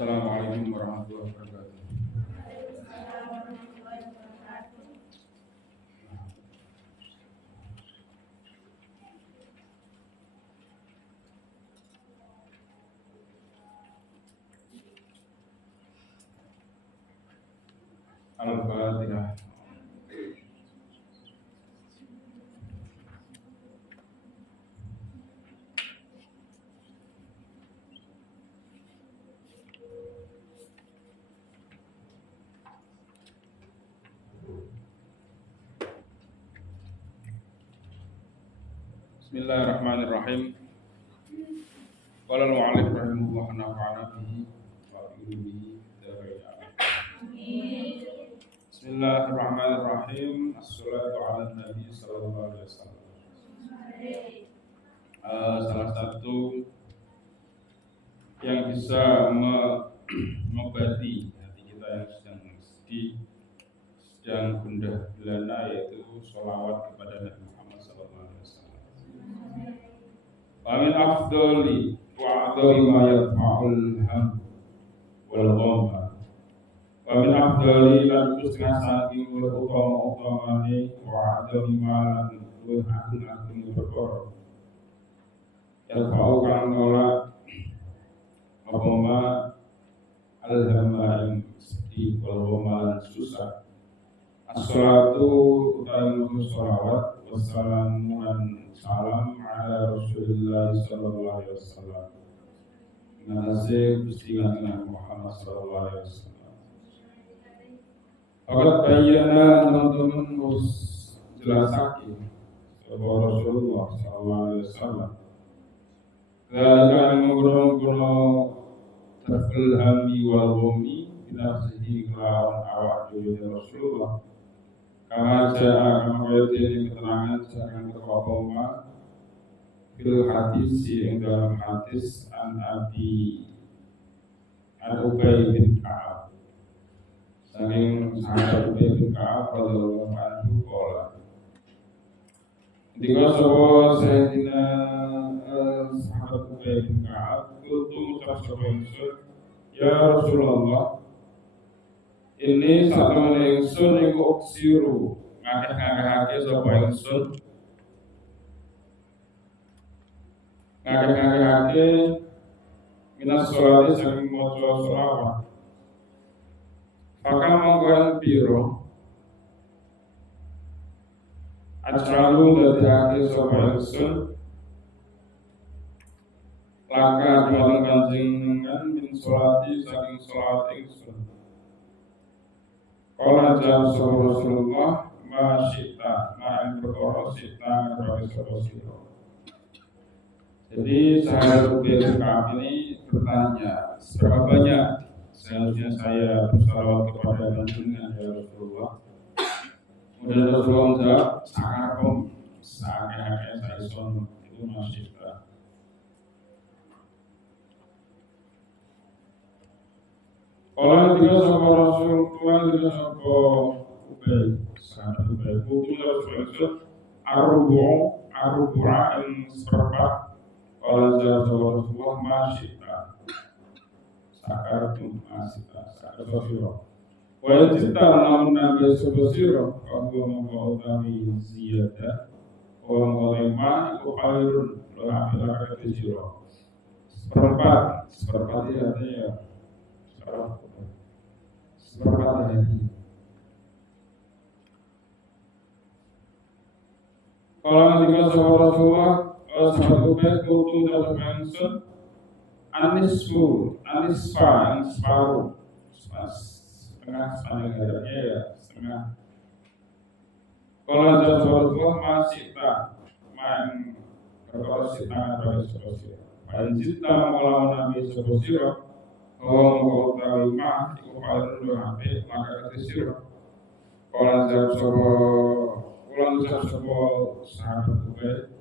Assalamualaikum warahmatullahi wabarakatuh. Al-Fatihah. Bismillahirrahmanirrahim. Qala al-mu'allif rahimahullah nafa'ana bihi wa bihi Bismillahirrahmanirrahim. Assalatu ala nabi sallallahu alaihi wasallam. Salah satu yang bisa mengobati hati kita yang sedang sedih, sedang gundah gulana, yaitu sholawat kepada Nabi Muhammad sallallahu alaihi wasallam. Wa min afdali wa a'dali ma yarfa'ul ham wal ghamma. Wa min afdali lan setengah saking utama-utamane wa a'dali ma lan luwih agung-agung perkara. Yarfa'u kang nolak apa ma al-hamma ing sedih wal ghamma lan susah. As-salatu utawi sholawat wassalamu lan salam ala Rasulillah sallallahu alaihi wasallam. Nase Gusti Nabi Muhammad sallallahu alaihi wasallam. Fakat bayyana teman-teman harus jelasake bahwa Rasulullah sallallahu alaihi wasallam dan menggunakan tafil hamdi wal ghammi binafsihi kelawan awak dhewe Rasulullah. Kama ja'a kama yaitu keterangan jangan kekopoma fil hadis yang dalam hadis an Ubay bin Ka'ab. Saking sahabat Ubay bin Ka'ab radhiyallahu anhu qala. Ketika Sayyidina sahabat Ubay bin Ka'ab kultu tasawwur ya Rasulullah, ini satu ingsun iku uksiru ngakeh-ngakehake sapa ingsun ngakeh-ngakehake minas sholati saking maca sholawat. Maka monggoan biro ajralu dadake sapa ingsun laka dumateng panjenengan min sholati saking sholat ingsun. Qala jawab Rasulullah ma syi'ta ma ing perkara syi'ta karo sira. Jadi sahabat Ubay bin Ka'ab ini bertanya, seberapa banyak seharusnya saya bersalawat kepada panjenengan ya Rasulullah? Kemudian Rasulullah menjawab, sakakom sakeh saya son itu masih syi'ta. Kalau tiga sama Rasulullah tiga sama Ubay, sahabat Ubay itu Rasulullah arbu'a yang seperempat. Kalau jawab Rasulullah masyita, sakartum masyita, sakartum. Kalau cita namun nabi sebesiro, kalau mau kami ziyada, kalau mau lima, itu khairun, lelaki kecil. Seperempat ini artinya seperempat hari. Kalau tiga sama Rasulullah sahabat Ubay kultu dalam mention anisfa yang separuh setengah sepanjang jaraknya ya setengah. Kalau jauh Rasulullah masih tak main berkata setengah dari sebesar. Main cinta melawan Nabi sebesar. Kalau mau tahu mah ikut paling berhampi maka ketisir. Kalau jauh sahabat Ubay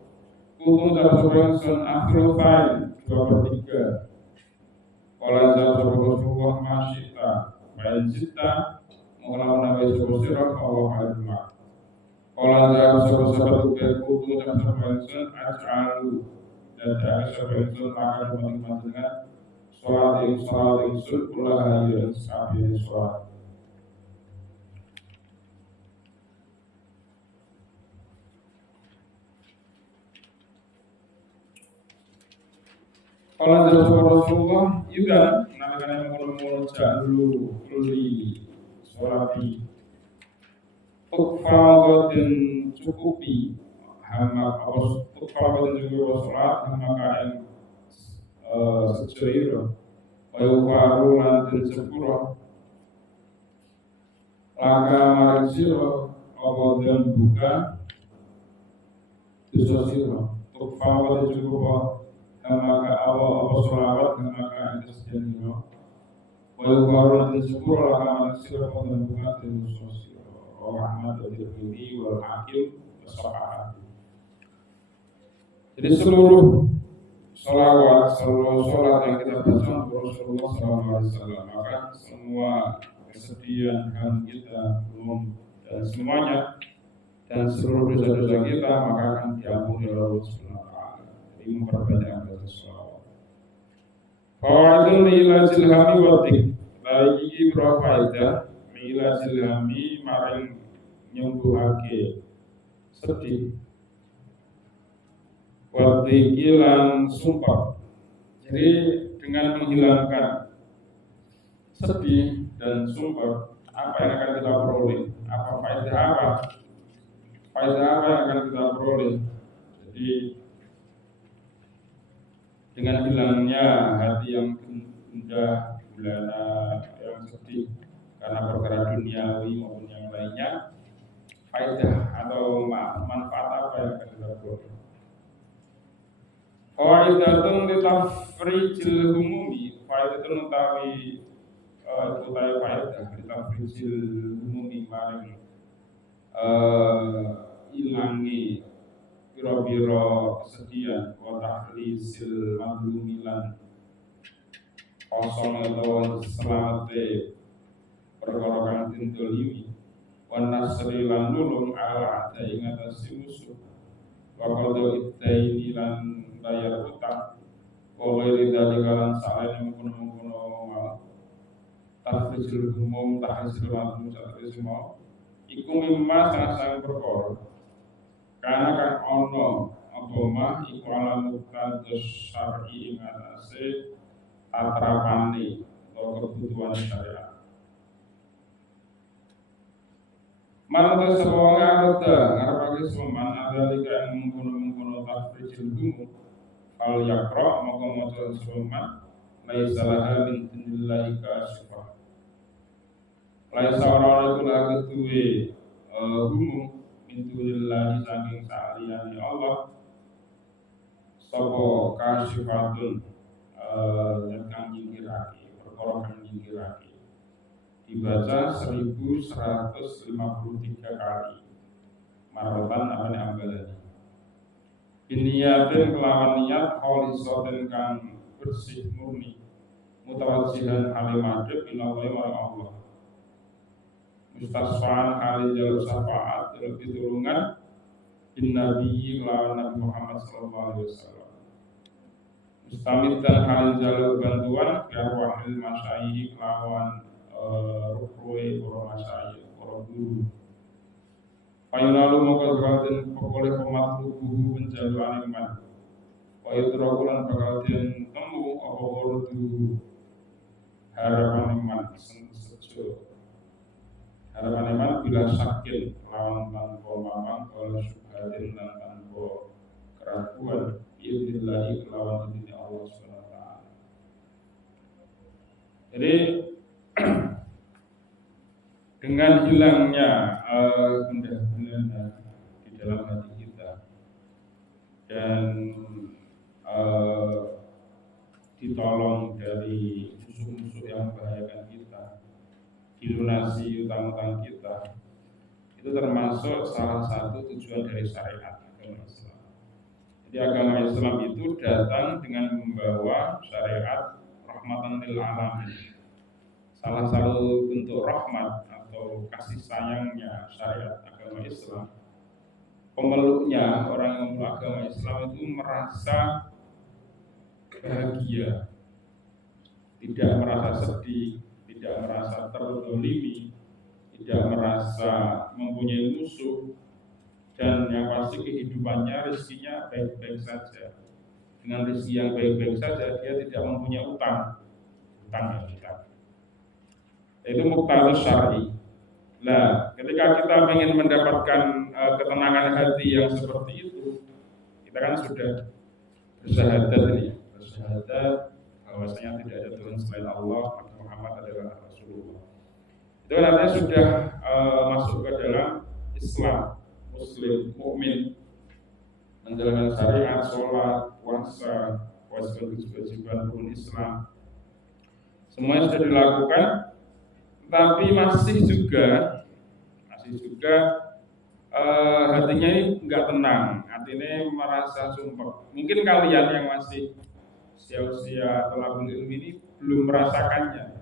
kultu dalam sun akhirul fain 2/3. Kalau jauh Rasulullah masih tak main cinta melawan Nabi sebesar Allah alimah. Kalau jauh sahabat Ubay kultu dalam sun aj'alu dan sahabat sun akan teman-teman sholat ingsun kula yen sakabehane sholat. Kalau jasa Rasulullah juga nalikane mulu-mulu dulu kuli sholati tukfawatin cukupi hama apa tukfawatin cukupi sholat hama kain sejairo wayu faru lantin sepuro laka maring siro apa dan buka dosa siro tukfawatin cukupi maka Allah apa sholawat maka kesedihannya wayu faru lantin sepuro laka maring siro apa dan buka dosa siro rahmat al-Tirmidzi wal Hakim wasaqahat. Jadi seluruh sholat yang kita baca Rasulullah SAW, maka semua kesedihan kita belum dan semuanya dan seluruh dosa-dosa kita maka akan diampuni oleh Allah Subhanahu wa taala. Jadi memperbanyak baca sholawat. Fawaidun ilajil hami wadik. Lagi berfaedah ilajil hami maring nyembuhake sedih wadiki lan sumpah. Jadi dengan menghilangkan sedih dan sumpah, apa yang akan kita peroleh? Faedah apa yang akan kita peroleh? Jadi dengan hilangnya hati yang gundah gulana, yang sedih karena perkara duniawi maupun yang lainnya, faedah atau manfaat apa yang akan kita peroleh? Faidatun litafrijil humumi, faidatun utawi faedah litafrijil humumi maring ilangi pira-pira kesedihan wa tahlisil madlumilan kosong atau selamate perkara kang tindolimi wa nasri lan nulung ala ada ing atase musuh wa qadha idaini lan bayar utang oleh dari kalangan salah yang mengkono tahrizul umum tahrizul umum semua iku mimma sang perkara karena kan ono apa mah iku alamu kados syar'i ing atase atrapane atau kebutuhan syariat. Manut sebuah ngarepake seman ada liga yang mengkono tahrizul umum al yakra maka maca sunnah laisa laha min dinillahi kasifah laisa ora iku laha ketuwe hukum min dinillahi saking saliyane Allah sapa kasifatun kang nyingkirake perkara kang nyingkirake dibaca 1153 kali maratan apa ambalani biniyatin kelawan niat kholisatin kang bersih murni mutawajjihan halimadib ilallahi wa Allah mustasfa'an hali jalur syafaat jalur pitulungan bin nabiyyi kelawan Nabi Muhammad sallallahu alaihi wasallam mustamitan hali jalur bantuan biarwahil masyayikh kelawan ruhwe para masyayikh para guru Payunalu maka bakal oleh pematlubuhu penjaluan iman. Payu terakulan bakal temu apa ordu harapan iman sejo. Harapan iman bila sakit lawan tanpa mamang kalau subhatin dan tanpa keraguan biidznillahi lawan izin Allah Subhanahu wa taala. Jadi dengan hilangnya gundah-gulana di dalam hati kita dan ditolong dari musuh-musuh yang membahayakan kita, dilunasi utang-utang kita, itu termasuk salah satu tujuan dari syariat agama Islam. Jadi agama Islam itu datang dengan membawa syariat rahmatan lil alamin. Salah satu bentuk rahmat atau kasih sayangnya syariat agama Islam, pemeluknya orang yang memeluk agama Islam itu merasa bahagia tidak merasa sedih, tidak merasa terzalimi, tidak merasa mempunyai musuh, dan yang pasti kehidupannya, rezekinya baik-baik saja. Dengan rezeki yang baik-baik saja, dia tidak mempunyai utang ya utang. Itu muqtadus syar'i. Nah, ketika kita ingin mendapatkan ketenangan hati yang seperti itu, kita kan sudah bersyahadat ini, bersyahadat bahwasanya tidak ada Tuhan selain Allah, Muhammad adalah Rasulullah. Itu artinya sudah masuk ke dalam Islam, Muslim, mukmin, menjalankan syariat, sholat, puasa, kewajiban rukun Islam, semuanya sudah dilakukan, tapi masih juga hatinya ini nggak tenang, hatinya merasa sumpah. Mungkin kalian yang masih usia thalabul ilmi ini belum merasakannya,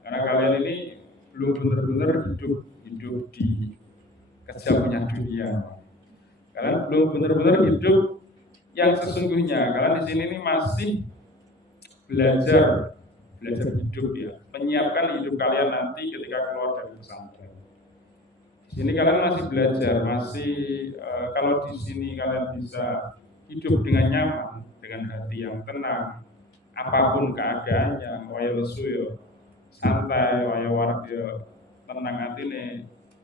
karena kalian ini belum benar-benar hidup di kejamnya dunia. Kalian belum benar-benar hidup yang sesungguhnya. Kalian di sini ini masih belajar hidup ya, menyiapkan hidup kalian nanti ketika keluar dari pesantren. Di sini kalian masih belajar, kalau di sini kalian bisa hidup dengan nyaman, dengan hati yang tenang, apapun keadaannya, waya lesu yo santai, waya warga tenang hati nih,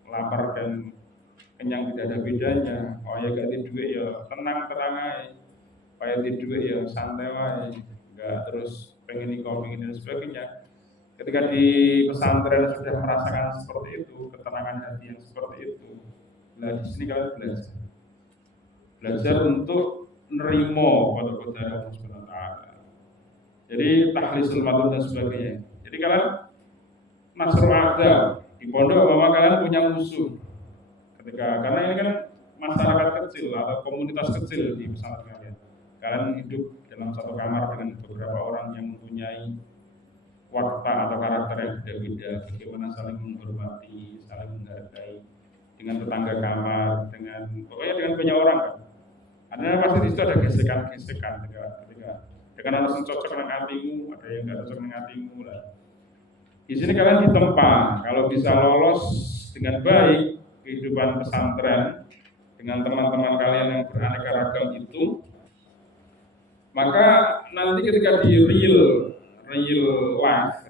lapar dan kenyang tidak ada bedanya, waya gak tidur ya tenang aja, waya tidur ya santai wae, nggak terus pengen nikah, pengen dan sebagainya. Ketika di pesantren sudah merasakan seperti itu, ketenangan hati yang seperti itu, nah di sini kalian belajar untuk nerimo kode-kode Allah Subhanahu wa taala. Jadi tahlisul matlub dan sebagainya. Jadi kalian nasr ada di pondok bahwa kalian punya musuh. Karena ini kan masyarakat kecil atau komunitas kecil di pesantren kalian. Kalian hidup dalam satu kamar dengan beberapa orang yang mempunyai watak atau karakter yang berbeda, bagaimana saling menghormati, saling menghargai dengan tetangga kamar, pokoknya dengan banyak orang kan. Ada pasti di situ ada gesekan ketika dengan ada yang cocok dengan hatimu, ada yang nggak cocok dengan hatimu lah. Di sini kalian ditempa, kalau bisa lolos dengan baik kehidupan pesantren dengan teman-teman kalian yang beraneka ragam itu, maka nanti ketika di real life,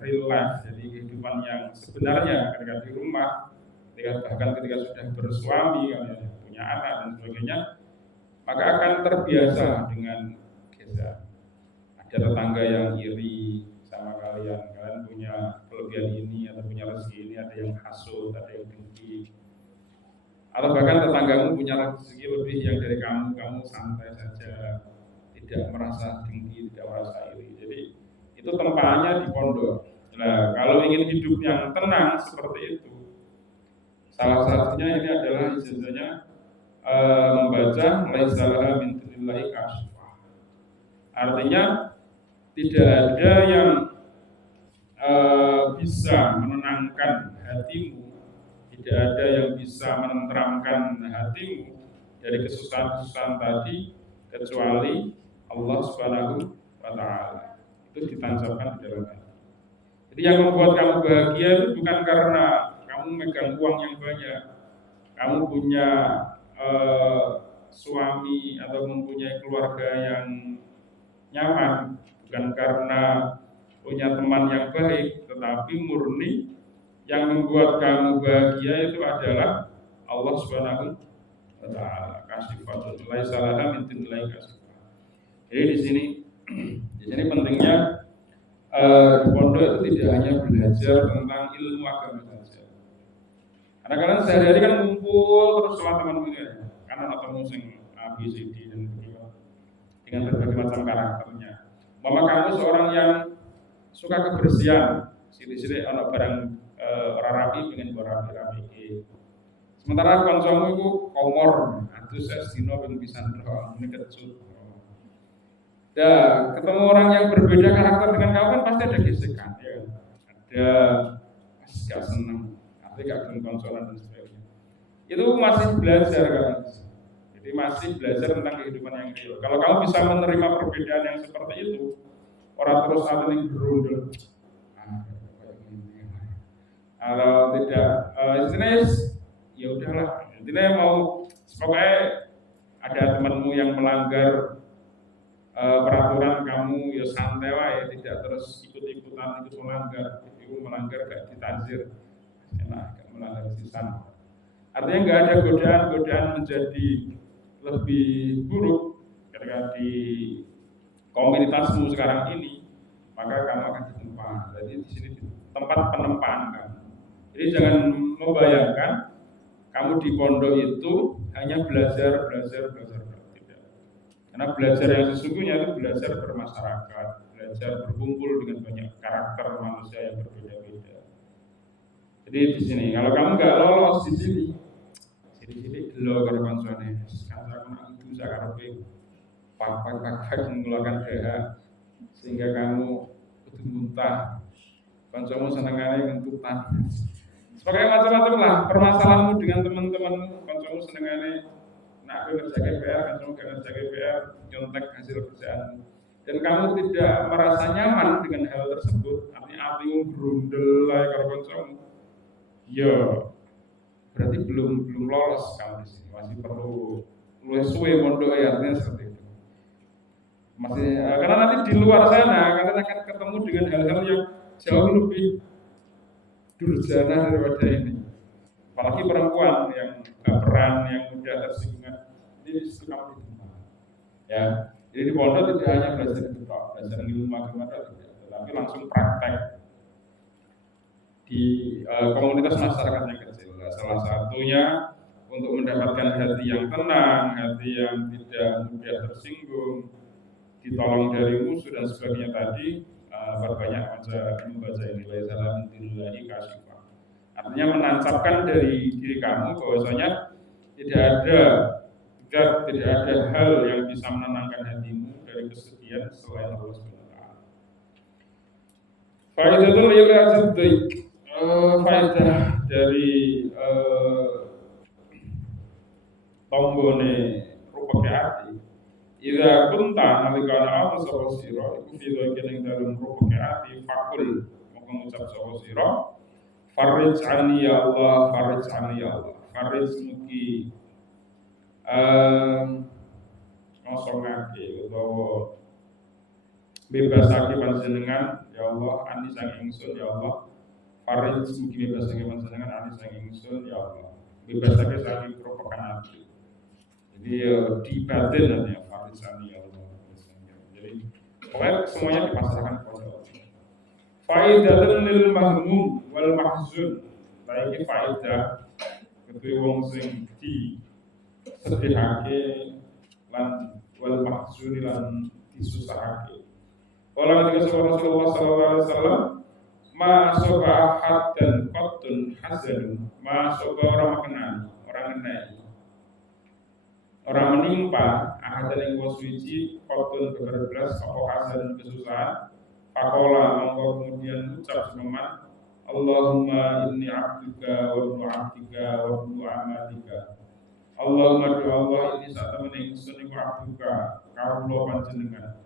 jadi kehidupan yang sebenarnya ketika di rumah, bahkan ketika sudah bersuami, kalian punya anak dan sebagainya, maka akan terbiasa dengan geser. Ada tetangga yang iri sama kalian punya kelebihan ini atau punya rezeki ini, ada yang hasut, ada yang dengki, atau bahkan tetanggamu punya rezeki lebih yang dari kamu santai saja, tidak merasa dengki, tidak merasa iri. Jadi itu tempaannya di pondok. Nah, kalau ingin hidup yang tenang seperti itu, salah satunya ini adalah ijazahnya membaca laisalaha min dunillahi kasyifah. Artinya tidak ada yang bisa menenangkan hatimu, tidak ada yang bisa menenteramkan hatimu dari kesusahan-kesusahan tadi kecuali Allah Subhanahu wa taala. Itu ditancapkan di dalam hati. Jadi yang membuat kamu bahagia itu bukan karena kamu megang uang yang banyak, kamu punya suami atau mempunyai keluarga yang nyaman, bukan karena punya teman yang baik, tetapi murni yang membuat kamu bahagia itu adalah Allah Subhanahu wa taala. Kasifatul laisalaha min dunillahi kasifah. Jadi di sini pentingnya di pondok itu tidak hanya belajar tentang ilmu agama saja. Karena kalian sehari-hari kan ngumpul terus sama teman-teman, karena ketemu sing ABCD dan dengan berbagai macam karakternya. Mama kamu seorang yang suka kebersihan, sini-sini anak barang orang rapi pengen rapi. Sementara kancamu itu komor, atus dino ben pisan doang, ini kecut. Dan ketemu orang yang berbeda karakter dengan kamu kan pasti ada gesekan, ya. Ada gak senang, artinya gak gelem konsolan dan sebagainya. Itu masih belajar kan. Jadi masih belajar tentang kehidupan yang real. Kalau kamu bisa menerima perbedaan yang seperti itu, Orang terus atene berundel. Kalau tidak istilahnya ya udahlah. Intinya mau pokoknya ada temanmu yang melanggar peraturan, kamu ya santai wae, tidak terus ikut-ikutan ikut melanggar gak ditanzir. Nah, gak melanggar sisan. Artinya nggak ada godaan menjadi lebih buruk ketika di komunitasmu sekarang ini, maka kamu akan ditempa. Jadi di sini tempat penempaan kamu. Jadi jangan membayangkan kamu di pondok itu hanya belajar. Tidak. Karena belajar yang sesungguhnya itu belajar bermasyarakat, belajar berkumpul dengan banyak karakter manusia yang berbeda-beda. Jadi di sini, kalau kamu nggak lolos di sini gelo karo kancane, kancaku nak ibu sakarepe pak mengeluarkan darah sehingga kamu kudu muntah. Kancamu senengane ngentutan. Sebagai macam-macam lah permasalahanmu dengan teman-temanmu, kancamu senengane nak ngerjakan PR, kancamu gak ngerjakan PR, nyontek hasil kerjaanmu. Dan kamu tidak merasa nyaman dengan hal tersebut, artinya hatimu berundel lah karo kancamu. Ya, berarti belum lolos kamu di sini, masih perlu luwih suwe mondok ya, artinya seperti itu. Masih karena nanti di luar sana kalian akan ketemu dengan hal-hal yang jauh lebih durjana daripada ini. Apalagi perempuan yang baperan, yang mudah tersinggung, ini justru kamu ditempa. Ya, jadi di pondok tidak hanya belajar ilmu agama tidak, tetapi langsung praktek di komunitas masyarakat yang kecil. Salah satunya untuk mendapatkan hati yang tenang, hati yang tidak mudah tersinggung, ditolong dari musuh dan sebagainya tadi, berbanyak membaca nilai salam diluahi kasifah. Artinya menancapkan dari diri kamu bahwasanya tidak ada hal yang bisa menenangkan hatimu dari kesedihan selain Allah SWT. Faidatul ilajid daik, faedah dari tombone rupake ati. Idza kunta nalikana aku sapa sira iku fi ing dalem rupake ati fakul moko ngucap sapa sira farij ani ya Allah, farij ani ya Allah. Farij mugi ngosongake utawa bebasake panjenengan ya Allah, ani sang ingsun ya Allah. Farij mugi bebasake panjenengan ani sang ingsun ya Allah. Bebasake saking keropakan ati. Jadi di batin nanti ya Farij ani ya Allah. Jadi pokoknya semuanya dipasrahkan kepada Allah. Faidatun lil mahmum wal mahzun. Saiki faidah kedue wong sing di sedihake lan wal mahzun lan disusahake. Kala ketika Rasulullah sallallahu alaihi wasallam ma soba ahad dan qattun hazan, ma soba orang mengenai orang menimpa ahad yang waswiji qattun keberbelas apa hazan kesusahan. Pakola monggo kemudian ucap semangat Allahumma inni abduka wa ibnu abdika wa ibnu amatika. Allahumma doa Allah ini saat temen ingsun iku abduka kawula panjenengan.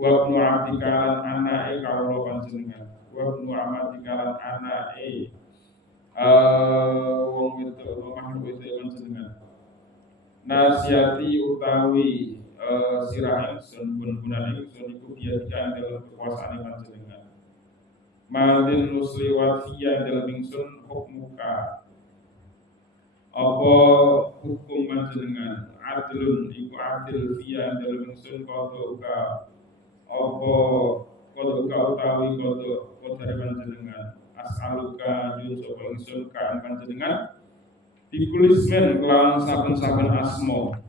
Wa ibnu abdika lan anake kawula panjenengan. Wa ibnu amatika lan anake wong wedok makhluk itu panjenengan. Nasiati utawi sirah ingsun pun-punan ingsun iku biadika dalam kekuasaan panjenengan. Madin nusli wa fiya dalam ingsun hukmuka. Apa hukum panjenengan? Adlun iku adil fiya dalam ingsun qadauka. Apa qadauka utawi qadar panjenengan. As'aluka yun sapa ingsun ka panjenengan. Dikulismen kelawan saben-saben asma.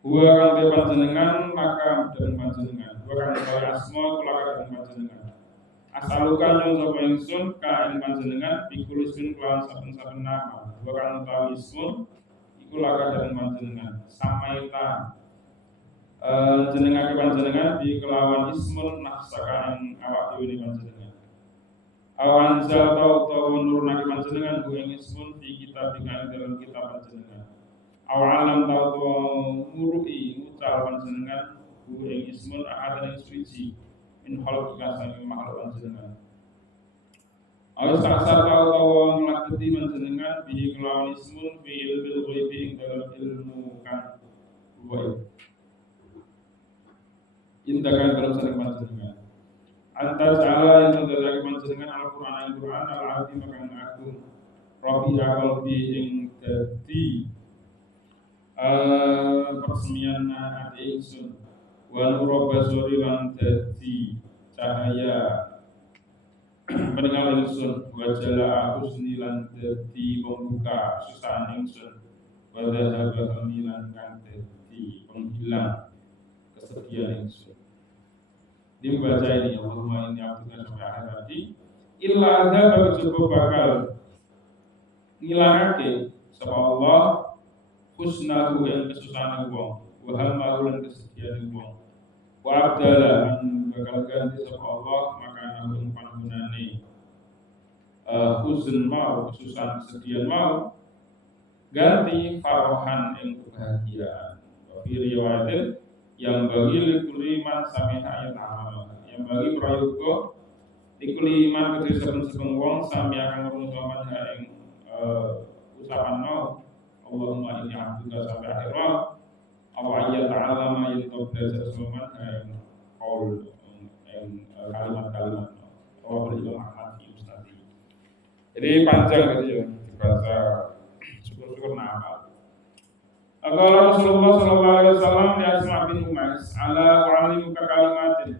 Gua kang panjenengan maka dan panjenengan. Gua kang kaya asma kula kang panjenengan. Asalukan yang sapa ingsun ka ing panjenengan dikulismen kelawan saben-saben nama. Gua kang utawi ismun iku laka dan panjenengan. Samaita jenengan panjenengan di kelawan ismun nafsaka ing awak dhewe panjenengan. Awan zata utawa nurunake panjenengan ku ing ismun di kitab dalam kitab panjenengan. Awalam tau murui ucal panjenengan ing ismun ahadan ing suci min khalqika sanging makhluk panjenengan. Awis taksar tahu nglaketi panjenengan bi kelawan ismun fi ilmil ghaibi ing dalam ilmu kang ghaib. Indakan dalam saling panjenengan. Anta ja'ala yang terdiri panjenengan Al-Qur'an al-azim kang agung. Rabi qalbi ing dadi persemian ati ingsun. Wa nuru basori lan dadi cahaya peninggal ingsun. Wa jala husni lan dadi pembuka susah ingsun. Wa dhahaba hamilan kang dadi penghilang kesedihan ingsun. Dia membaca ini Allahumma inni a'udzubika sampai akhir tadi illa ada coba bakal ngilangake sapa Allah husnahu yang kesusahan wong wa hammahu lan kesedihan wong wa abdala bakal ganti sapa Allah maka nang panggonane huzn mau kesusahan kesedihan mau ganti farahan ing kebahagiaan wa fi riwayatin yang bagi likuliman samiha ayat amal yang bagi prayoga likuliman kedhe saben-saben wong sami akan ngrungokno ing ucapan mau Allahumma inni a'udzubika sampai akhir mau ayat ta'ala ma yaitu belajar semuanya ing qaul ing kalimat-kalimat Allah Imam Ahmad di Ustadi. Jadi panjang gitu ya dibaca syukur-syukur nama. Aqala Rasulullah sallallahu alaihi wasallam li Asma bin Umais ala wa'alimuka kalimatin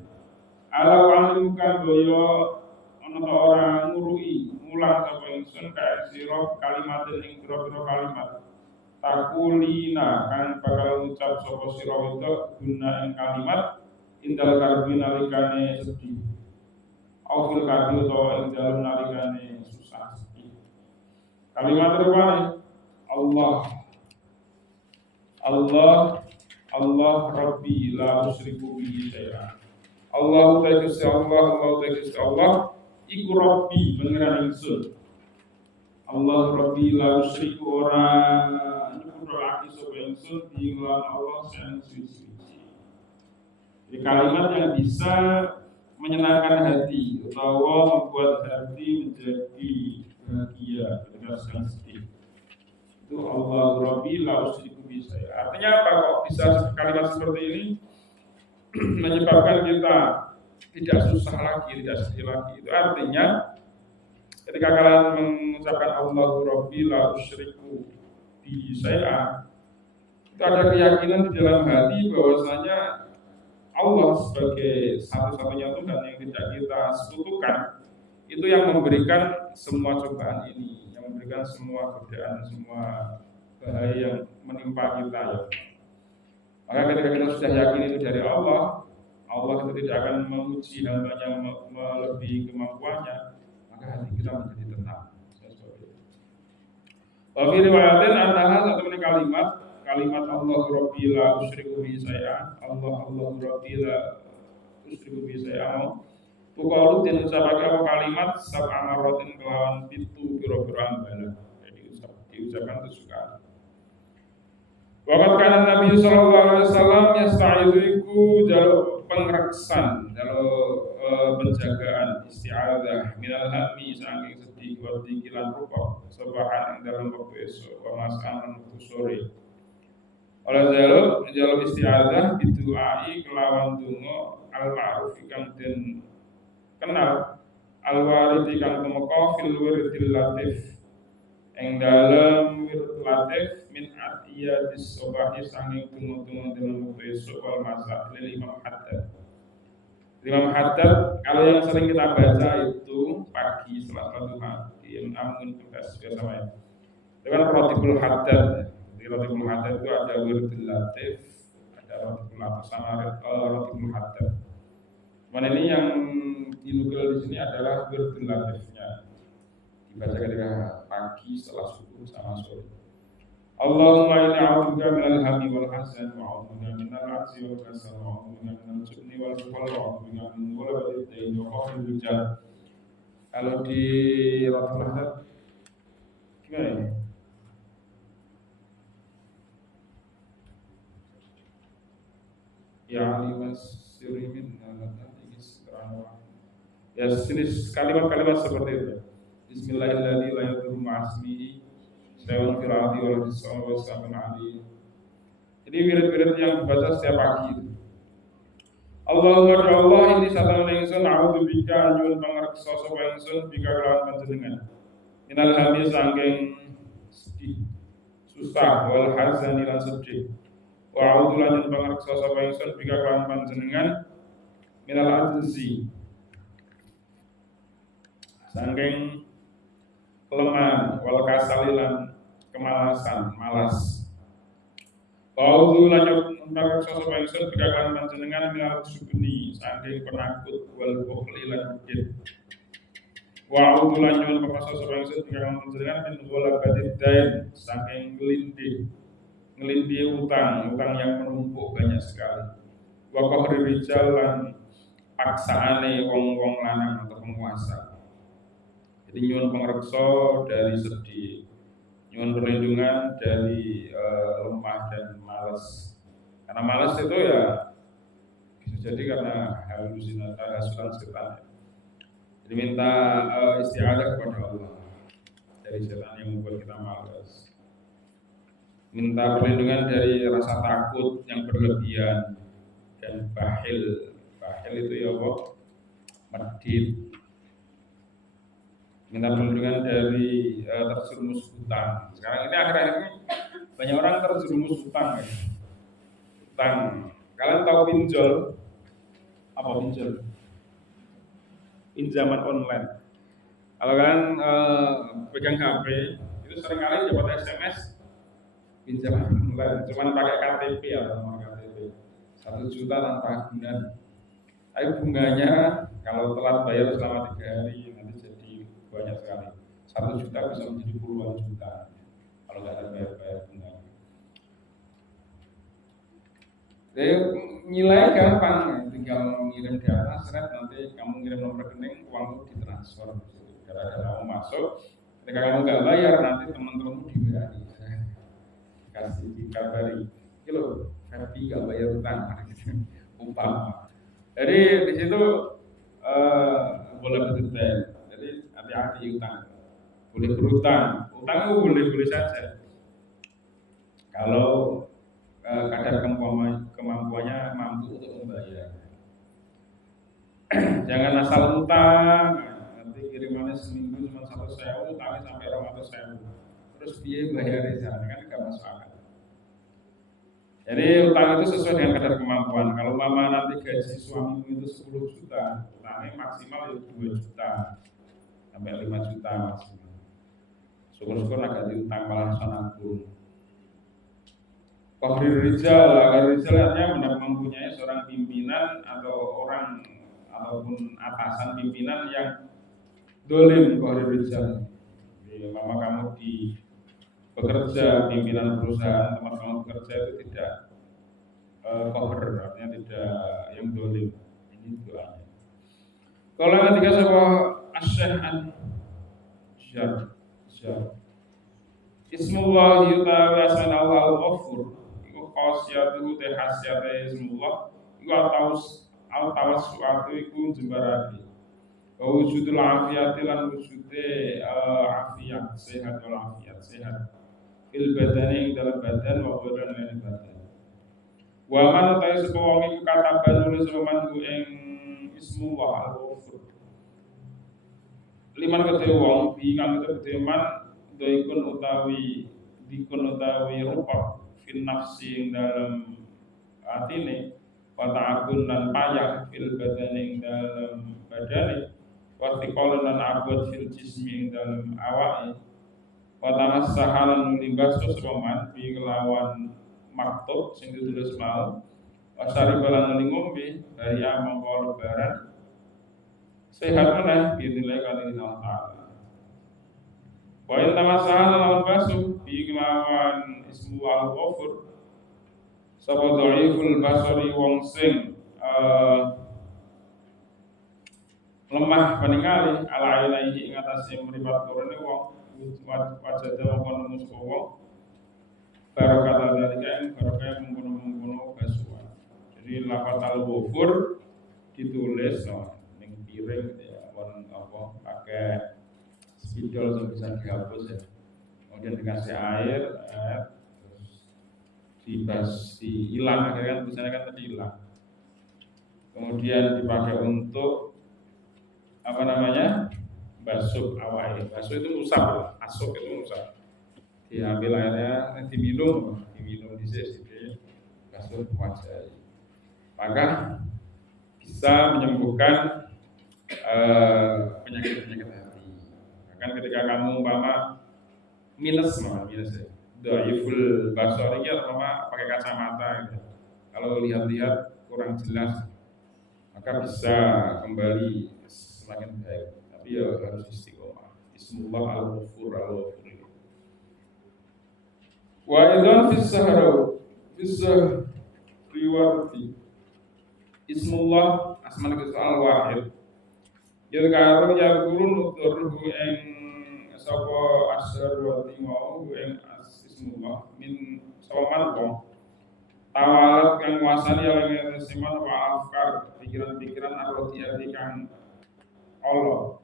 ala wa'alimuka boyo ana ta ora ngurui mulang sapa ingsun kae sira kalimatin ing pira-pira kalimat takulina kan bakal ngucap sapa sira wedok guna ing kalimat indal karbi nalikane sedih aufil karbi utawa ing dalem nalikane susah sedih kalimat rupane Allah Rabbi la usyriku bihi syai'an. Allah iku Rabbi pangeran ingsun. Allah Rabbi la usyriku ora nyepurake sapa ingsun ing Allah sing suci. Jadi kalimat yang bisa menyenangkan hati utawa membuat hati menjadi bahagia ketika sedang sedih. Itu Allah Rabbi la usyriku bihi syai'an. Artinya apa kok bisa kalimat seperti ini menyebabkan kita tidak susah lagi, tidak sedih lagi. Itu artinya ketika kalian mengucapkan Allahu Rabbi la usyriku bihi syai'an, itu ada keyakinan di dalam hati bahwasanya Allah sebagai satu-satunya Tuhan yang tidak kita sekutukan, itu yang memberikan semua cobaan ini, yang memberikan semua godaan, semua bahaya yang menimpa kita ya. Maka ketika kita sudah yakin itu dari Allah itu tidak akan menguji hambanya melebihi kemampuannya, maka hati kita menjadi tenang. Wa fi riwayatin annaha satu kalimat Allah Rabbi la usyriku bihi syai'an, Allah Rabbi la usyriku bihi syai'an. Tuqalu den ucapake apa kalimat sab'a marratin kelawan 7 pira-pira ambalan. Jadi diucapkan 7 kali. Waqat kana Nabi sallallahu alaihi wasallam yasta'idu iku jaluk pengreksan, jaluk penjagaan isti'adzah minal hammi saking sedih wa dikilan rupa sabahan ing dalam waktu esuk wa masan waktu sore. Oleh jaluk isti'adzah bidu'ai kelawan donga al-ma'ruf kang den kenal al-warid kang tumeka fil wirdil latif ing dalem wird latif min atiyatis sobahi sanging tunggu-tunggu dalam waktu esok wal masa lil Imam Haddad kalau yang sering kita baca itu pagi setelah duha yang amun tugas biasa ya dengan Ratibul Haddad. Di Ratibul Haddad itu ada wirdul latif, ada Ratibul apa sama Ratibul Haddad. Cuman ini yang dinukil di sini adalah wirdul latifnya, dibaca ketika pagi setelah subuh sama sore. Allahumma inni a'udzubika minal hammi wal hazan wa a'udzubika minal 'ajzi wal kasal wa a'udzubika minal jubni wal bukhli wa a'udzubika min ghalabatil dayn wa qahri rijal. Kalau di Ratibul Haddad gimana ya? ya alimas sirimin ya jenis kalimat-kalimat seperti itu. Bismillahirrahmanirrahim la yadurru ma'asmihi syai'un fil ardi wa la fis samawati wa salam ali. Jadi wirid-wirid yang dibaca setiap pagi itu. Allahumma ya Allah ini satu ingsun a'udzu bika nyuwun pangreksa sapa ingsun bika kelawan panjenengan. Minal hamdi saking sedih susah wal hazani lan sedih. Wa a'udzu lan nyuwun pangreksa sapa ingsun bika kelawan panjenengan minal ajzi saking kelemahan wal kasalilan kemalasan malas. A'udzu lan nyuwun sapa ingsun bikakan panjenengan minal subni saking penakut wal bukhli lan kid. Wa a'udzu lan nyuwun sapa ingsun bikakan panjenengan min ghalabatid dain saking ngelindih utang yang menumpuk banyak sekali. Wa qahri rijal lan paksaane wong-wong lanang atau penguasa. Jadi nyuwun pangreksa dari sedih, nyuwun perlindungan dari lemah dan malas. Karena malas itu ya bisa jadi karena halusinasi, hasutan setan. Jadi minta isti'adzah kepada Allah dari setan yang membuat kita malas. Minta perlindungan dari rasa takut yang berlebihan dan bakhil. Bakhil itu ya Allah, medit. Minta perlindungan dari terjerumus hutang. Sekarang ini akhir-akhir ini banyak orang terjerumus hutang ya. Hutang. Kalian tahu pinjol? Apa pinjol? Pinjaman online. Kalau kalian pegang HP, itu seringkali dapat SMS pinjaman online. Cuman pakai KTP atau nomor KTP. 1 juta tanpa bunga. Tapi bunganya kalau telat bayar selama 3 hari banyak sekali. 1 juta bisa menjadi puluhan juta kalau nggak ada bayar bunga. Jadi nilai gampang, tinggal ngirim data, seret nanti kamu ngirim nomor rekening, uang itu ditransfer. Gara-gara kamu masuk, ketika kamu nggak bayar nanti teman-temanmu dibayari, kasih dikabari, kilo Ferdi nggak bayar utang, gitu, umpama. Jadi di situ boleh berdetail. Hati-hati utang, boleh berutang, utang itu boleh saja kalau kadar kemampuannya mampu untuk membayar. Jangan asal utang, nanti kirimannya seminggu cuma 100.000, utangnya sampai 200.000, terus dia bayar di sana kan nggak masuk akal. Jadi utang itu sesuai dengan kadar kemampuan. Kalau mama nanti gaji suamimu itu 10 juta, utangnya maksimal itu 2 juta sampai 5 juta maksimal. Syukur-syukur agak diutang malah sanakun. Qahrir rijal artinya mempunyai seorang pimpinan atau orang ataupun atasan pimpinan yang dolim. Qahrir rijal. Jadi mama kamu di bekerja, pimpinan perusahaan tempat kamu bekerja itu tidak qahir, artinya tidak yang dolim. Ini doanya. Kalau yang ketiga sebuah asy'an syar. Ismullah yutawi asman Allah al-Ghafur. Iku khasiyatuhu te khasiyate ismullah. Iku al-tawas suatu iku jembarake. Wujudul afiyati lan wujude afiyat sehat wal afiyat sehat. Fil badani ing dalam badan wa badan lan badan. Wa man ta sapa wong iku kataban nulis roman ing ismullah al-Ghafur. Liman kedhe wong bi kang kedhe man doikun utawi rupa fil nafsi ing dalam atine wa ta'abun lan payah fil badani ing dalam badane wa tiqalun lan abot fil jismi ing dalam awake wa tamassahalan libasu sepaman bi kelawan maktub sing ditulis mau wa saribalan ngombe dari amangka lebaran sehat meneh binilai kali Allah Ta'ala. Wa in tamasahala lawan basu bi kelawan ismu al-Ghafur sapa dhaiful basari wong sing lemah paningali ala ilaihi ing atase mripat turune wong wajah dalam kono musuh wong barokah dalika ing barokah mengkono basuhan. Jadi Jadi lafaz al-ghafur ditulis ning piring gitu ya, pakai spidol yang bisa dihapus ya. Kemudian dikasih air, terus dihilang, akhirnya kan tulisannya kan tadi hilang. Kemudian dipakai untuk basuh awal. Basuh itu usap, asuk itu usap. Diambil airnya, diminum di sini, basuh wajah. Maka bisa menyembuhkan penyakit-penyakit hati. Bahkan ketika kamu minus ya. Dhaiful basar ini pakai kacamata gitu. Kalau lihat-lihat kurang jelas, maka bisa kembali semakin baik. Tapi ya harus istiqomah. Bismillah al-ghafur al-ghafur. Wa idzan fis riwayati Ismullah asmaul husna wahid. Ya karo ya gurun nuturhu ing sapa asyar wa timau ing ismullah min sawaman wong. Tawalat kang wasani yang seman wa afkar pikiran-pikiran arwati kang Allah.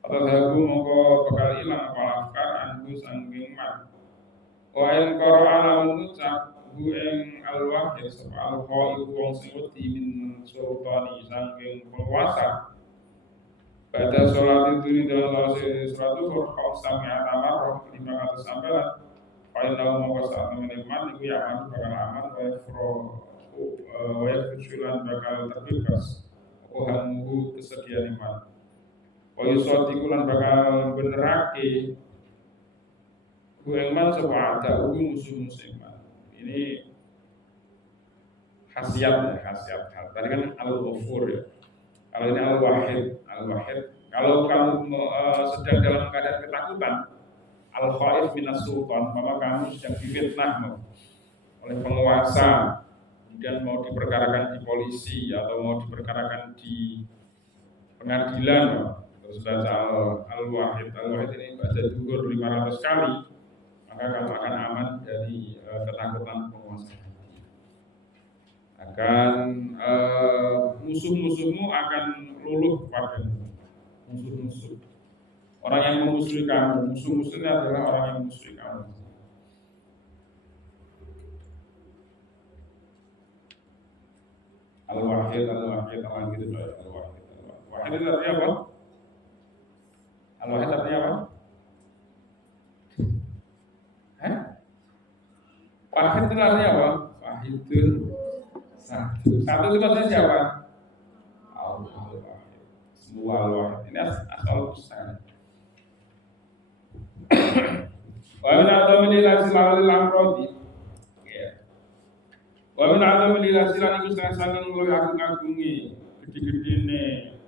Atau dagu mongko bakal ilang apa afkar anhu sangking mat. Wa ing Qur'an mengucap hu ing al-wahid sapa al-qail wong sing wedi min sultani sangking penguasa. Pada sholat itu di dalam sholat itu berkau sami atamar 500 sampelan. Paling tahu mau saat meneman itu ya aman bakal aman wa fusulan bakal terbebas. Ohamuhu kesediaan iman. Wa yusadiqulan bakal benerake hu iman sapa ada musuh-musuh iman. Ini khasiat. Tadi kan al-ghafur ya. Kalau ini al-wahid. Kalau kamu sedang dalam keadaan ketakutan, al-khaif minas sultan, maka kamu sedang difitnah oleh penguasa, kemudian mau diperkarakan di polisi atau mau diperkarakan di pengadilan, terus baca al-wahid ini baca duhur 500 kali, maka kamu akan aman dari ketakutan penguasa. Musuh-musuhmu akan luluh padamu. Musuh-musuh, orang yang memusuhi kamu, musuh-musuhnya adalah orang yang memusuhi kamu. Al-wahid itu artinya apa? Al-wahid artinya apa? Wahid itu artinya apa? Wahidun satu itu maksudnya siapa? Allah. Semua al-wahid ini asal usul. Wa min a'zami lillahi al-amrodi. Wa min a'zami lillahi iku saking luwih agung-agunge gede-gedene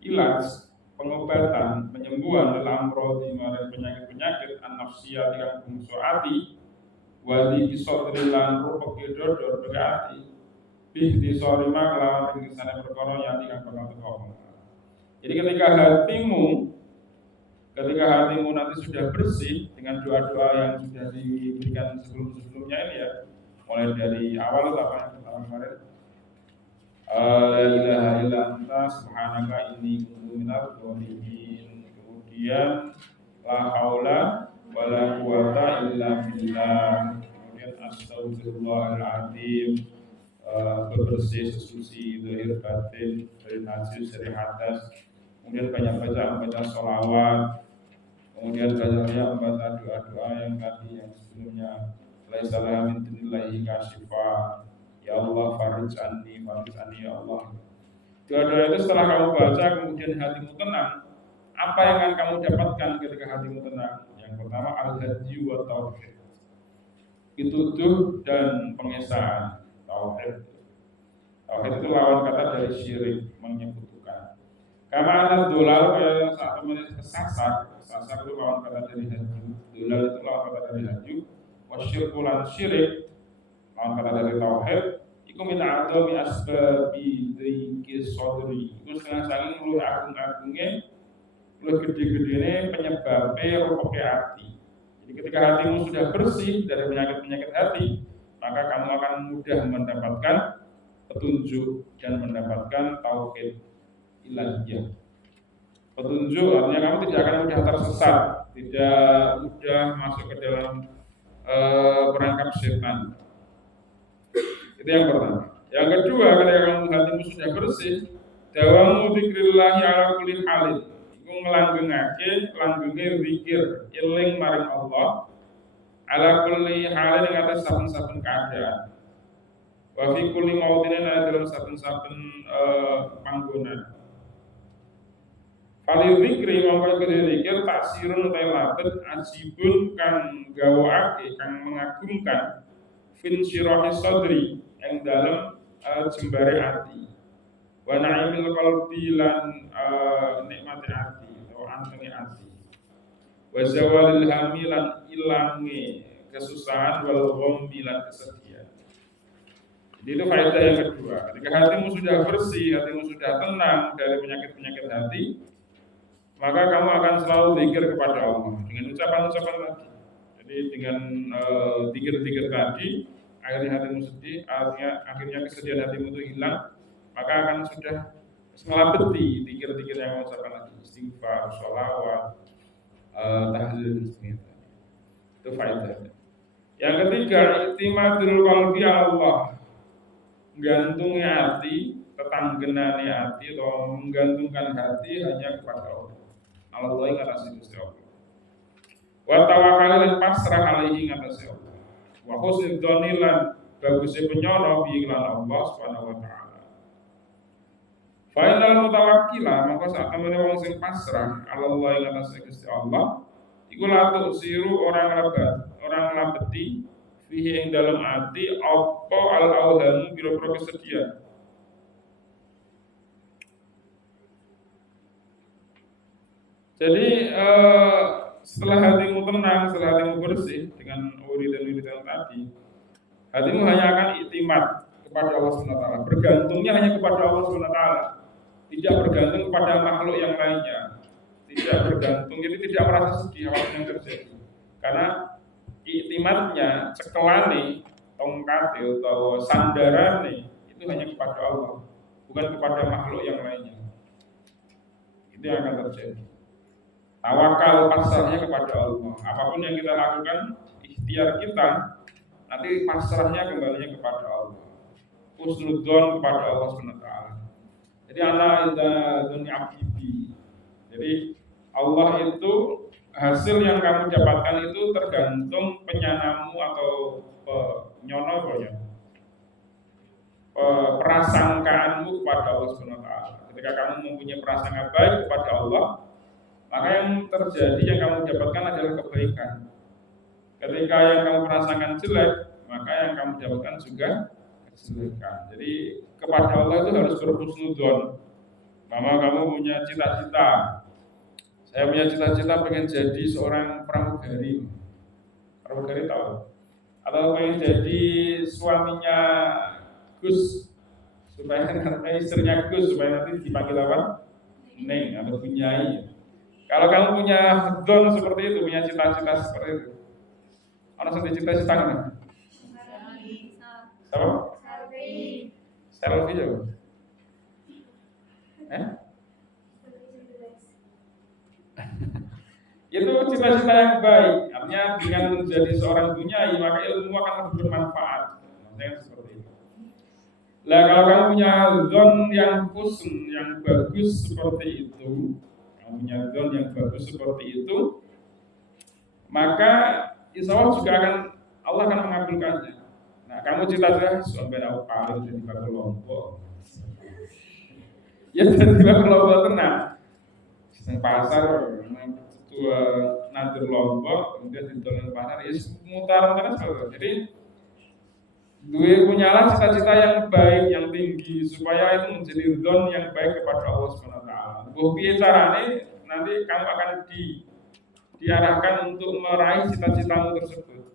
ilas pengobatan penyembuhan al-amrodi marang penyakit-penyakit an-nafsiyah yang bungsu ati wa di kisodrilan rupake dodor berarti bihdi sorima kelawan ringkisannya perkara yang dikatakan berkata. Jadi ketika hatimu nanti sudah bersih dengan doa-doa yang sudah diberikan sebelum-sebelumnya ini ya, mulai dari awal apa yang pertama kemarin, la ilaha illa anta subhanaka inni kuntu minadh dhalimin, kemudian la haula wala quwata illa billah, kemudian astagfirullahaladzim, bersih sesuci zahir batin dari najis dari hadas, kemudian banyak baca sholawat, kemudian banyak membaca doa-doa yang tadi yang sebelumnya, laisalah min dunillahi kasyifa, ya Allah farij anni ya Allah. Doa-doa itu setelah kamu baca kemudian hatimu tenang, apa yang akan kamu dapatkan ketika hatimu tenang? Yang pertama al-hadji wa tauhid, pituduh dan pengesaan. Tauhid itu lawan kata dari syirik, menyekutukan. Karena anak dolar yang saat menit kesasar itu lawan kata dari haju. Dolar itu lawan kata dari haju. Wasyirkulan syirik lawan kata dari tauhid. Iku min a'dami asbabi dzikri sodri. Itu sangat luwih agung-agungnya, luwih gede-gedene penyebabnya rupake hati. Jadi ketika hatimu sudah bersih dari penyakit-penyakit hati, maka kamu akan mudah mendapatkan petunjuk dan mendapatkan tauhid ilahiyah. Petunjuk artinya kamu tidak akan mudah tersesat, tidak mudah masuk ke dalam perangkap setan. Itu yang pertama. Yang kedua, ketika kamu hatimu sudah bersih, dawamu dzikrillahi ala kulli halin. Iku nglanggengake zikir eling maring Allah ala kulli halin ing atas saben-saben keadaan. Wa fi kulli mawdin dalam saben-saben panggonan. Kali zikri mongko zikir taksirun tailatet ajibun kang gawake kang mengagumkan fin syirahi sadri ing dalem jembare ati. Wa na'imil qalbi lan nikmati ati atau antene ati. Wa zawalil hammi lan ilange kesusahan wal ghammi lan kesedihan. Jadi itu faedah yang kedua. Ketika hatimu sudah bersih, hatimu sudah tenang dari penyakit-penyakit hati, maka kamu akan selalu zikir kepada Allah dengan ucapan-ucapan tadi. Jadi dengan zikir-zikir tadi, akhirnya hatimu sedih, akhirnya kesedihan hatimu itu hilang, maka akan sudah melabeti zikir-zikir yang kamu ucapkan lagi, istighfar, sholawat, tahlil dan sebagainya. Itu faedahnya. Yang ketiga, i'timadul qalbi Allah, menggantungnya hati, tetanggenane hati atau menggantungkan hati hanya kepada Allah. Allah ing atas Gusti Allah. Wa tawakkal lan pasrah alaihi ing atas Allah. Wa husnul dzanni lan baguse penyono bi lan Allah Subhanahu wa taala. Fa inal mutawakkila maka sak temene wong sing pasrah Allah ing atas Gusti Allah iku la tusiru orang nglabeti fihi ing dalem ati apa al-awham pira-pira kesedihan. Jadi setelah hatimu tenang, setelah hatimu bersih dengan wiridan-wiridan tadi, hatimu hanya akan iktimat kepada Allah SWT. Bergantungnya hanya kepada Allah SWT, tidak bergantung kepada makhluk yang lainnya, tidak bergantung, jadi tidak merasa sedih apapun yang terjadi. Karena iktimatnya, cekelane, tongkat atau sandarane itu hanya kepada Allah, bukan kepada makhluk yang lainnya. Itu yang akan terjadi. Tawakal pasrahnya kepada Allah. Apapun yang kita lakukan, ikhtiar kita, nanti pasrahnya kembalinya kepada Allah. Husnudzon kepada Allah SWT. Jadi ana inda dzanni abdi. Jadi Allah itu hasil yang kamu dapatkan itu tergantung penyanamu atau prasangkaanmu kepada Allah SWT. Ketika kamu mempunyai prasangka baik kepada Allah, maka yang terjadi yang kamu dapatkan adalah kebaikan. Ketika yang kamu merasakan jelek, maka yang kamu dapatkan juga kejelekan. Jadi kepada Allah itu harus berhusnudzon. Mama kamu punya cita-cita. Saya punya cita-cita pengen jadi seorang pramugari. Pramugari tahu? Atau pengen jadi suaminya Gus, supaya istrinya Gus, supaya nanti dipanggil apa? Neng atau Bunyai. Kalau kamu punya don seperti itu, punya cita-cita seperti itu, ada satu cita-cita kan? Siapa? Selfie juga. Itu cita-cita yang baik. Artinya dengan menjadi seorang Bunyai, maka ilmu akan bermanfaat. Maksudnya seperti itu. Lah kalau kamu punya don yang husn, yang bagus seperti itu, punya zon yang bagus seperti itu, maka insya Allah juga Allah akan mengabulkannya. Nah, kamu cita-cita sampai aku paling jadi bakal Lombok. Ya jadi bakal Lombok tenang. Di pasar, tua nadur Lombok, kemudian di dalam pasar, ya mutar-mutar saja. Jadi punyalah cita-cita yang baik, yang tinggi, supaya itu menjadi zon yang baik kepada Allah SWT. Piye carane nanti kamu akan diarahkan untuk meraih cita-citamu tersebut.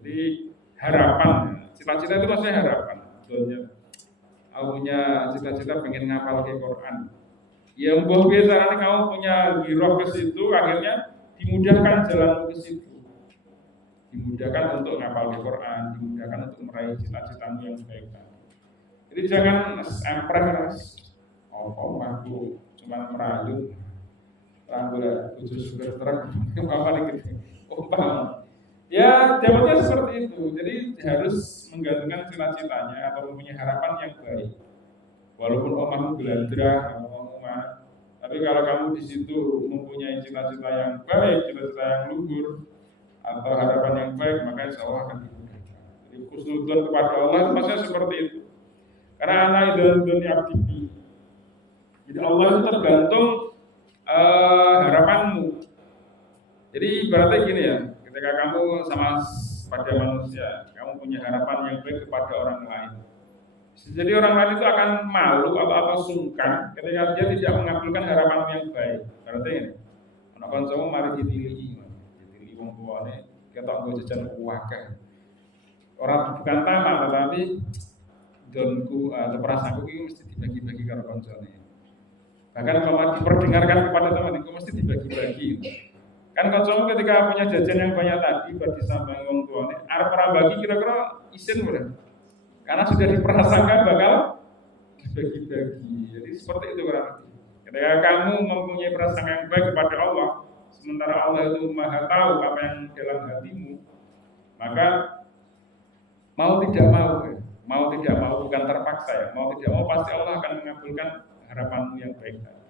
Jadi harapan, cita-cita itu maksudnya harapan. Contohnya, aku punya cita-cita pengen ngapal ke Quran. Ya piye carane kamu punya giroh ke situ, akhirnya dimudahkan jalanmu ke situ. dimudahkan untuk ngapal Al-Quran, dimudahkan untuk meraih cita-citamu yang baik tadi. Jadi jangan empres, aku cuma merayu butuh terang, apa gitu, ya jawabnya seperti itu. Jadi harus menggantungkan cita-citanya atau mempunyai harapan yang baik. Walaupun omahmu gelandrah, tapi kalau kamu di situ mempunyai cita-cita yang baik, cita-cita yang luhur, atau harapan yang baik, maka insya Allah akan dimudahkan. Jadi khusnudon kepada Allah maksudnya seperti itu. Karena anak idul abdi. Jadi Allah itu tergantung harapanmu. Jadi ibaratnya gini ya, ketika kamu sama pada manusia, kamu punya harapan yang baik kepada orang lain. Jadi orang lain itu akan malu atau sungkan ketika dia tidak mengabulkan harapanmu yang baik. Berarti ini, anak kancamu mari ditili wong tuane ketok nggo jajan akeh. Orang bukan tamak tetapi donku atau perasaanku ini mesti dibagi-bagi karo kancane. Bahkan kalau diperdengarkan kepada teman itu mesti dibagi-bagi. Kan kancamu ketika punya jajan yang banyak tadi bagi sampai wong tuane, arep ora bagi kira-kira isin ora? Karena sudah diprasangka bakal dibagi-bagi. Jadi seperti itu kurang. Ketika kamu mempunyai prasangka yang baik kepada Allah, sementara Allah itu maha tahu apa yang dalam hatimu, maka mau tidak mau bukan terpaksa ya, mau tidak mau pasti Allah akan mengabulkan harapanmu yang baik tadi.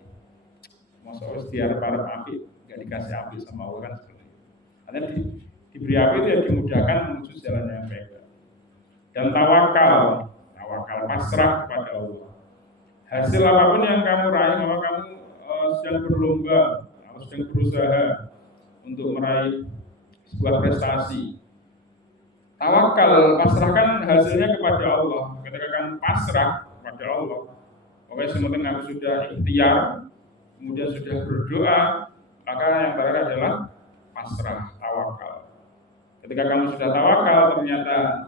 Masa harus diharap-harap api, gak dikasih api sama Allah kan seperti itu. Artinya diberi api itu ya dimudahkan menuju jalan yang baik. Dan tawakal pasrah kepada Allah. Hasil apapun yang kamu raih, maka kamu sedang berlomba atau sedang berusaha untuk meraih sebuah prestasi. Tawakal, pasrahkan hasilnya kepada Allah. Ketika kamu pasrah kepada Allah, pokoknya sementing kamu sudah ikhtiar, kemudian sudah berdoa, maka yang terakhir adalah pasrah, tawakal. Ketika kamu sudah tawakal, ternyata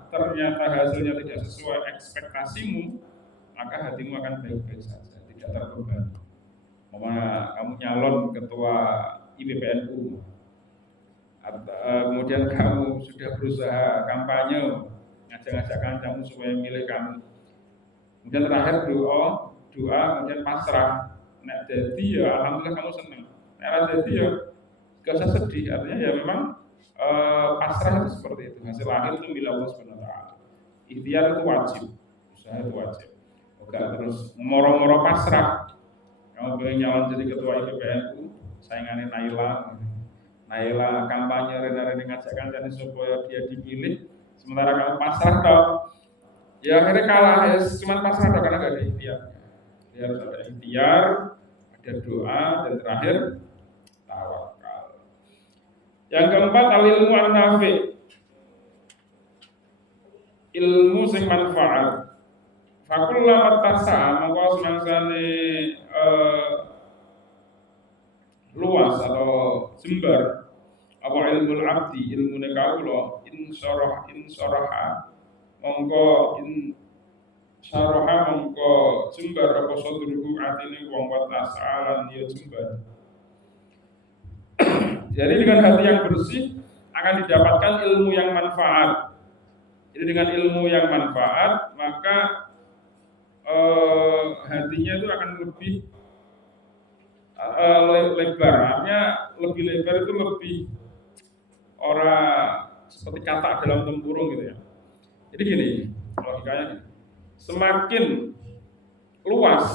hasilnya tidak sesuai ekspektasimu, maka hatimu akan baik-baik saja, tidak terbebani. Kamu nyalon ketua IPPNU, kemudian kamu sudah berusaha kampanye, ngajak-ngajak kancamu supaya milih kamu. Kemudian terakhir doa, kemudian pasrah. Nek jadi ya alhamdulillah kamu senang. Nek jadi ya gak usah sedih. Artinya ya memang pasrah itu seperti itu. Hasil akhir itu milik Allah Subhanahu wa taala. Ikhtiar itu wajib, usaha itu wajib. Enggak terus moro-moro pasrah. Kamu pengen nyalon jadi ketua IPPNU, saingannya Naila kampanye rene-rene ngajakkan jadi supaya dia dipilih, sementara kamu pasrah toh. Ya akhirnya kalah, ya cuma pasrah toh karena gak ada ikhtiar. Dia harus ada ikhtiar, ada doa, dan terakhir tawakal. Yang keempat, al-ilmu an-nafi. Ilmu sing manfaat. Fakullah matasa, mongko semangsane luas atau jembar apa ilmu abdi, ilmu nekaulo insyaraha mongko jembar apa sadruhu atine wong wa tas'alan dia jembar. Jadi dengan hati yang bersih akan didapatkan ilmu yang manfaat. Jadi dengan ilmu yang manfaat maka hatinya itu akan lebih lebar. Artinya lebih lebar itu lebih orang seperti katak dalam tempurung gitu ya. Jadi gini, logikanya gini. Semakin luas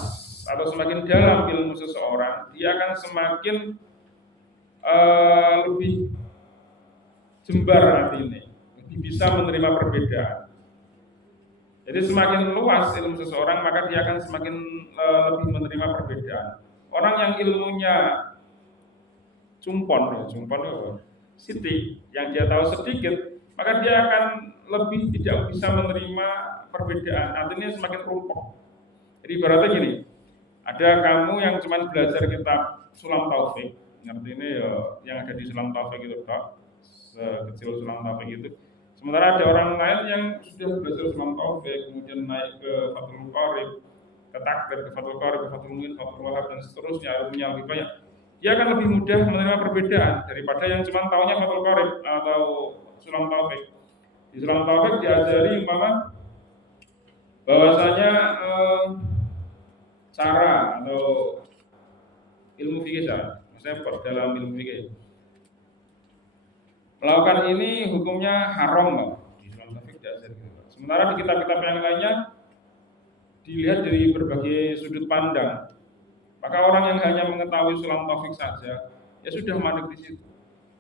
atau semakin dalam ilmu seseorang, dia akan semakin lebih jembar hati ini, lebih bisa menerima perbedaan. Jadi semakin luas ilmu seseorang, maka dia akan semakin lebih menerima perbedaan. Orang yang ilmunya cumpon sidik, yang dia tahu sedikit, maka dia akan lebih tidak bisa menerima perbedaan. Artinya semakin rumpuk. Jadi ibaratnya gini, ada kamu yang cuma belajar kitab Sulam Taufik, ngerti ini ya, yang ada di Sulam Taufik itu Pak, sekecil Sulam Taufik itu. Sementara ada orang lain yang sudah belajar Sulam Taufik, kemudian naik ke Fathul Qorib, ke Takbir, ke Fathul Qorib, ke Fathul Mu'in, Fathul Wahab, dan seterusnya, ilmunya lebih banyak. Dia akan lebih mudah menerima perbedaan daripada yang cuma tahunya Fathul Qorib atau sulam taufik. Di sulam taufik diajari umpama bahwasanya cara atau ilmu fikih saya dalam ilmu fikih melakukan ini hukumnya haram nggak? Di sulam taufik diajari. Sementara di kitab-kitab yang lainnya dilihat dari berbagai sudut pandang. Maka orang yang hanya mengetahui sulam taufik saja ya sudah mandek di situ.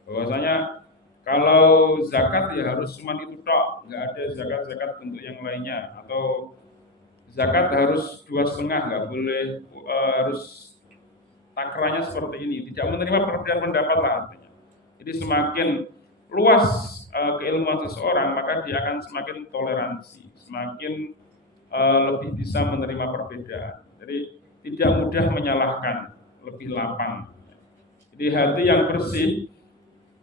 Bahwasanya kalau zakat ya harus cuma itu tok, nggak ada zakat bentuk yang lainnya, atau zakat harus 2,5, nggak boleh harus takranya seperti ini, tidak menerima perbedaan pendapat lah artinya. Jadi semakin luas keilmuan seseorang maka dia akan semakin toleransi, semakin lebih bisa menerima perbedaan. Jadi tidak mudah menyalahkan, lebih lapang. Jadi hati yang bersih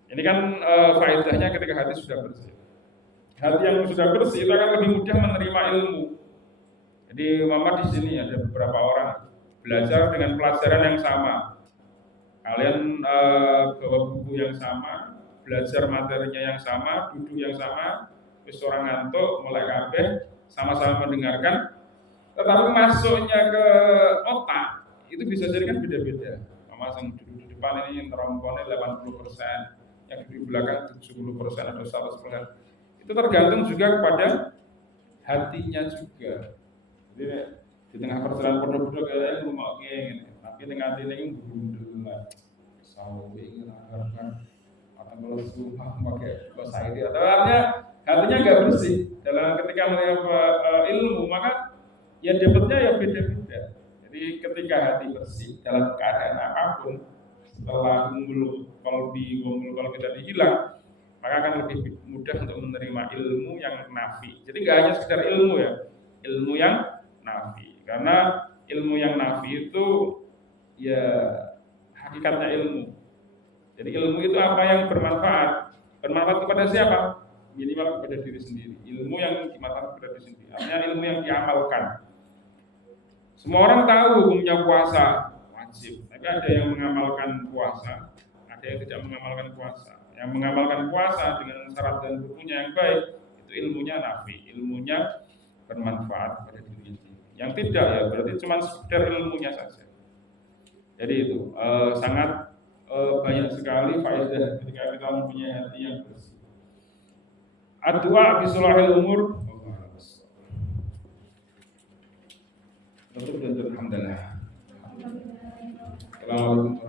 ini kan faedahnya ketika hati sudah bersih. Hati yang sudah bersih itu akan lebih mudah menerima ilmu. Jadi mama di sini ada beberapa orang belajar dengan pelajaran yang sama. Kalian bawa buku yang sama, belajar materinya yang sama, duduk yang sama, wis orang ngantuk, mulai kabeh, sama-sama mendengarkan, tetapi masuknya ke otak itu bisa jadi kan beda-beda. Mama yang duduk di depan ini teromponnya 80%. Yang di belakang 70% atau 100%. Itu tergantung juga kepada hatinya juga. Jadi di tengah perjalanan bodoh-bodoh kayaknya rumah gini, tapi tengah hati ini bundel, sawi ingin agarkan atau kalau sumpah pakai bahasa ini, atau artinya hatinya nggak bersih dalam ketika menerima ilmu, maka ya dapatnya ya beda-beda. Jadi ketika hati bersih dalam keadaan apapun, setelah unggul qalbi tadi hilang, maka akan lebih mudah untuk menerima ilmu yang nafi. Jadi nggak hanya sekedar ilmu ya, ilmu yang nafi. Karena ilmu yang nafi itu ya hakikatnya ilmu. Jadi ilmu itu apa yang bermanfaat? Bermanfaat kepada siapa? Minimal kepada diri sendiri. Ilmu yang bermanfaat kepada diri sendiri. Artinya ilmu yang diamalkan. Semua orang tahu hukumnya puasa wajib, tapi ada yang mengamalkan puasa, ada yang tidak mengamalkan puasa. Yang mengamalkan puasa dengan syarat dan rukunnya yang baik, itu ilmunya nafi, ilmunya bermanfaat pada diri sendiri. Yang tidak ya berarti cuma sekedar ilmunya saja. Jadi itu sangat banyak sekali faedah ketika kita mempunyai hati yang bersih. Ad-du'a bi sulahil umur. Tutup dan alhamdulillah. Assalamualaikum.